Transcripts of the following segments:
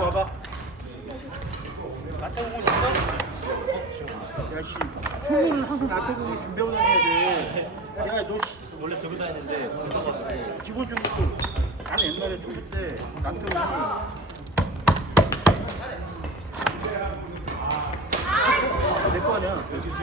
와봐. 나태공은 있어? 야, 씨. 소문은 항상 나태공이 준비하고 다녀야 돼. 야, 너 원래 들고 다니는데 없어가지고. 기본적으로 나는 옛날에 초보 때 나태공이 내 거 아니야. 너 씨.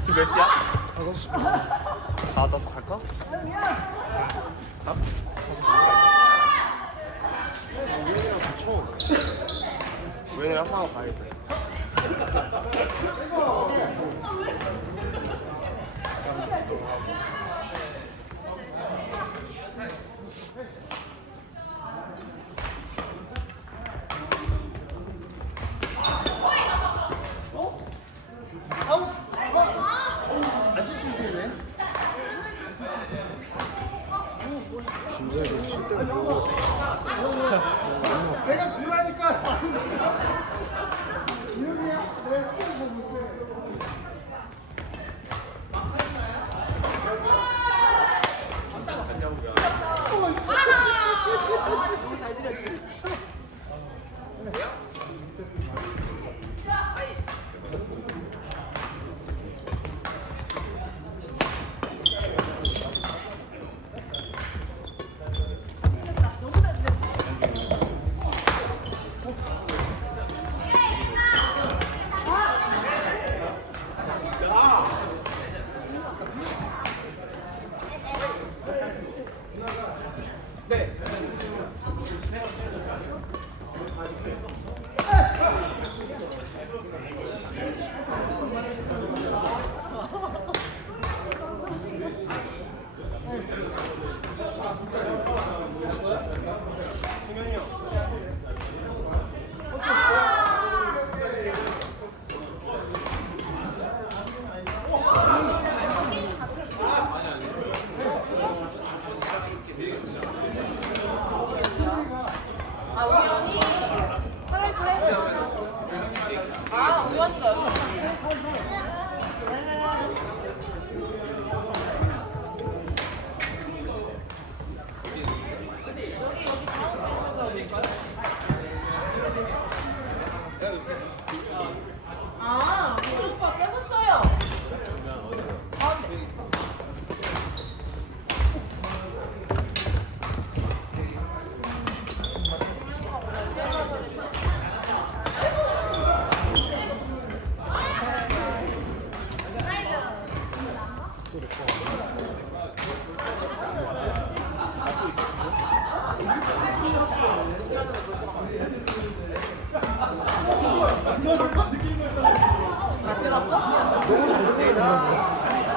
지금 몇 시야? 5시. 아, 나도 갈까? 우연이랑 같이 우연히 한 번 가야 돼. 안 치시네. 진짜 이거 쉴 때가 너무 내가 구라니까 이형이야. 내가 스포츠 못해.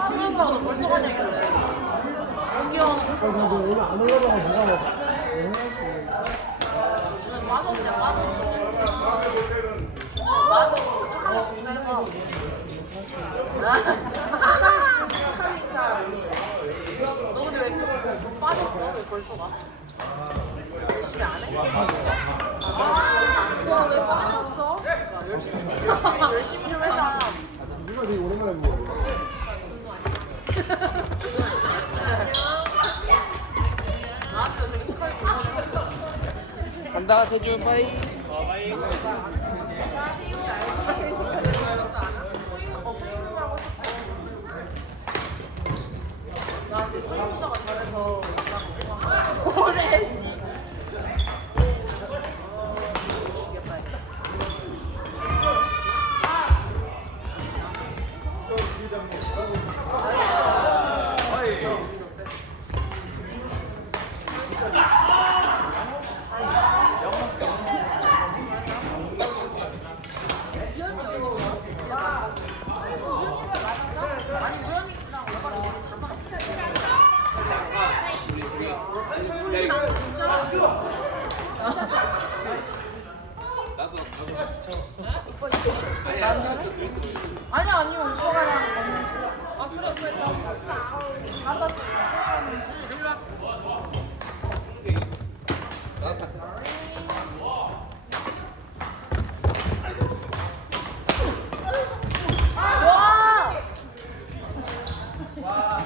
친오빠가 너 벌써 가냐길래. 의견 벌써 가. 오늘 안 올라가고 누가 뭐 주는 빠졌네, 빠졌어. 빠졌어. 착하게 인사해봐. 착하게 인사. 너 근데 왜 이렇게 빠졌어? 왜 벌써 가? 열심히 안 해? 너왜 빠졌어? 그러니까 열심히 좀 해라. 누가 되게 오랜만에 먹어. 나한테 되게 착하게 인사해. 간다 태준 빠이. 나한테 소유보다가 잘해서 오래 씨. 죽겠다. 아니 우연이랑 오빠랑 되게 잘 맞았어. 아니 아니요 오빠가 아 그래 그래 아나 와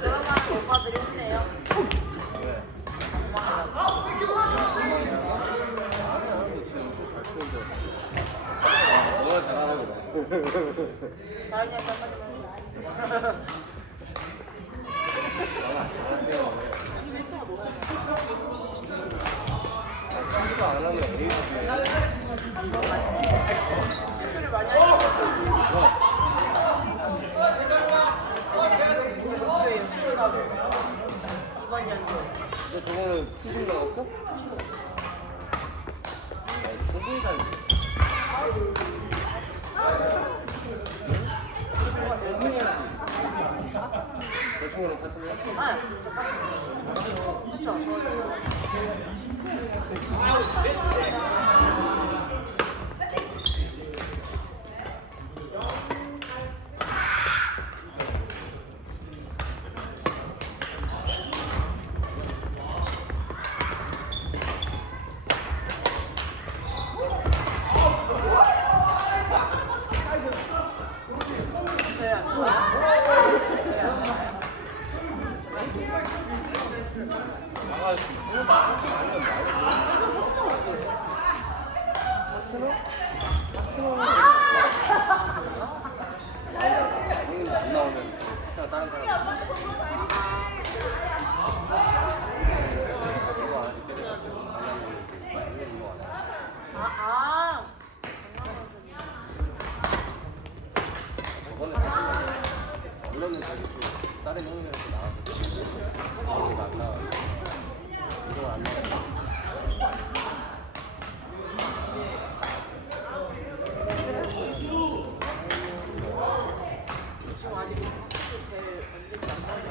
드라마는 오빠들이 혼내요. 너가 잘하는 거다. 자연이 한마디만 실수 안 하면 에이스. 실수를 많이 하니까 목표예요. 10월 나도 이번 연도. 너 저번에 추심 나갔어? 충분히 잘. 저 친구랑 같은 거? 아, 잠깐. 그쵸, 저요. 왜안 좋아요? 왜안 좋아요? 나갈 수 있어? 아니면 안 나오면 그냥 다른 사람. 아, 저번에 원래는 저기 또 다른 형이랑 또 나왔거든. 이거 안 나와. 이거 안 나와. 지금 아직 이렇게 언제지 안 나오면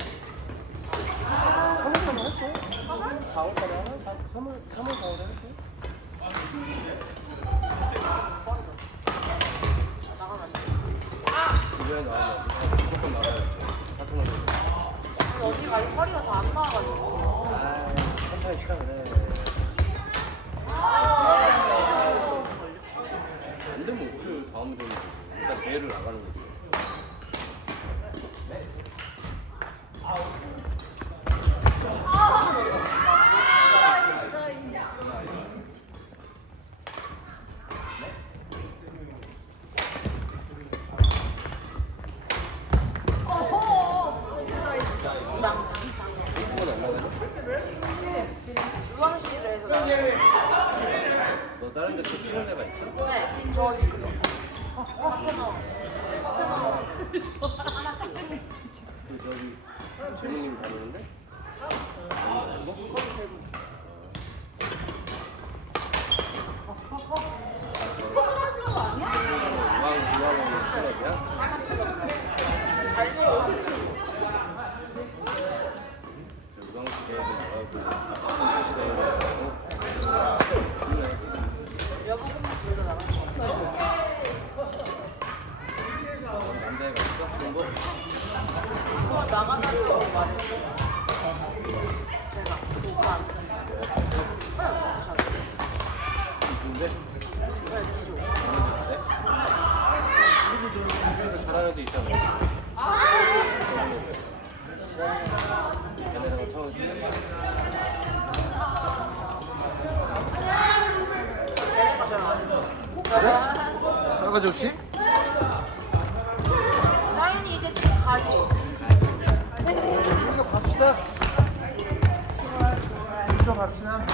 3월달에 할게. 4월달에 하나? 3월 4월에 할게. 나가면 안 돼. 주변에 나오면 무조건 나가야 돼. 같은 거. 근데 언니가 아직 허리가 더 안 나와가지고. 아, 천천히 시간을 해. 안 되면 그 다음 되면 일단 대회를 나가는 거지. 다른 데 또 치는 데가 있어? 네, 저기 그거. 그 저기 재민님 다니는데? 아니고? 거기 대구. 유황 클럽이야? 갈매기. 저 유황 시대에서 나가고 시대에서 여보금 둘다 나갔어. 남자애가 있어? 그런 거? 한번 나가달라고 말했어. 제가 오빠한테. 네, 좋은데? 네, 뒤져. 잘해? 우리도 좀 중에서 잘하는 애도 있잖아. 걔네랑 처음 얘네가 잘안 해줘. 싸가지 없이? 자연이 이제 집 가지. 우리도 갑시다. 우리도 갑시다.